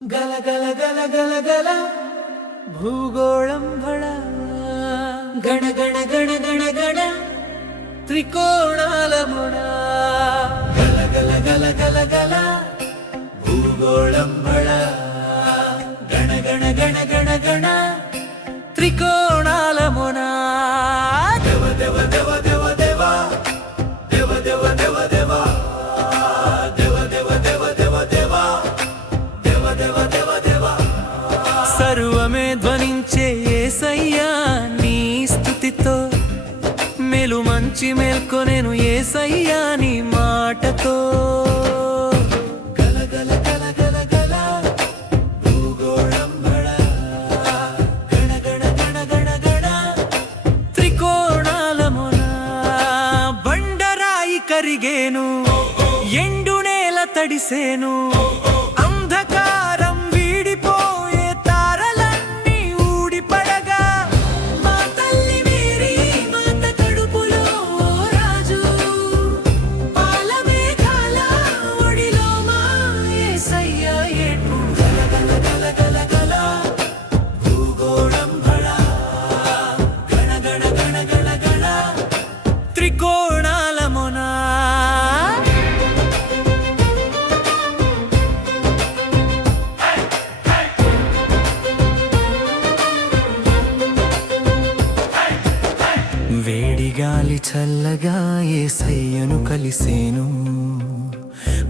గల గల గల గల గల భూగోళం భళ గణ గణ గణ గణ గణ త్రికోణాల ముణ గల గల గల గల గల భూగోళం భళ గణ గణ గణ గణ గణ త్రికోణాల ముణ దేవ దేవ దేవ దేవ దేవ దేవ దేవ దేవ దేవ సర్వమే ధ్వనించే యేసయ్యా నీ స్తుతితో మేలు మంచి మేల్కొనేను యేసయ్యా నీ మాటతో గల గల గల గల గల భూగోళం భళ గణ గణ గణ గణ గణ త్రికోణాల మొన బండరాయి కరిగేను ఎండు నేల తడిసేను అంధకారం వీడిపోయే తారలన్నీ ఊడిపడగా మా తల్లి మేరీ మాత కడుపులో ఓ రాజు పాల మేఘాల ఒడిలో మా యేసయ్య ఏడ్పు గల గల గల గల గల భూగోళం భళ గణ గణ గణ గణ గణ త్రికోణాల మొన వేడిగాలి చల్లగా యేసయ్యను కలిసేను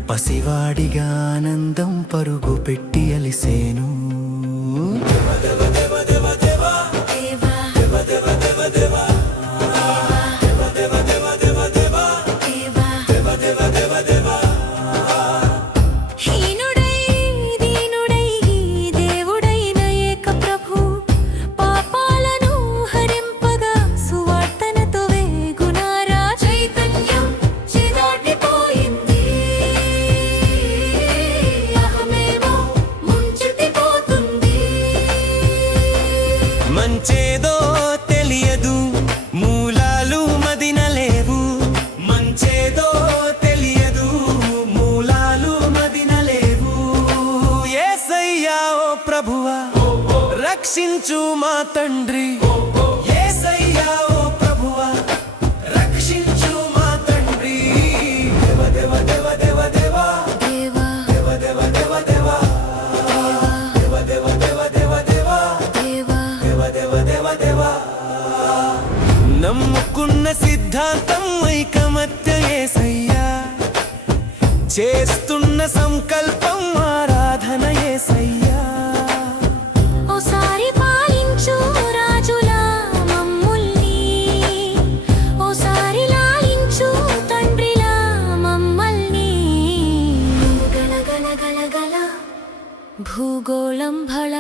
పసివాడిగా ఆనందం పరుగు పెట్టి అలిసేను మంచేదో తెలియదు మూలాలు మదినలేవు మంచేదో తెలియదు మూలాలు మదినలేవు యేసయ్యా ఓ ప్రభువా రక్షించు మా తండ్రి యేసయ్యా ఓ ప్రభువా రక్షించు మా తండ్రి దేవ దేవ దేవ దేవ దేవ దేవ దేవ దేవ దేవ దేవ దేవ దేవ దేవ దేవ దేవ నమ్ముకున్న సిద్ధాంతం ఐకమత్య యేసయ్యా చేస్తున్న సంకల్పం ఆరాధన యేసయ్యా ఓసారి పాలించు రాజులా మమ్ముల్ని ఓసారి లాలించు తండ్రిలా మమ్మల్ని గల గల గల గల భూగోళం భళ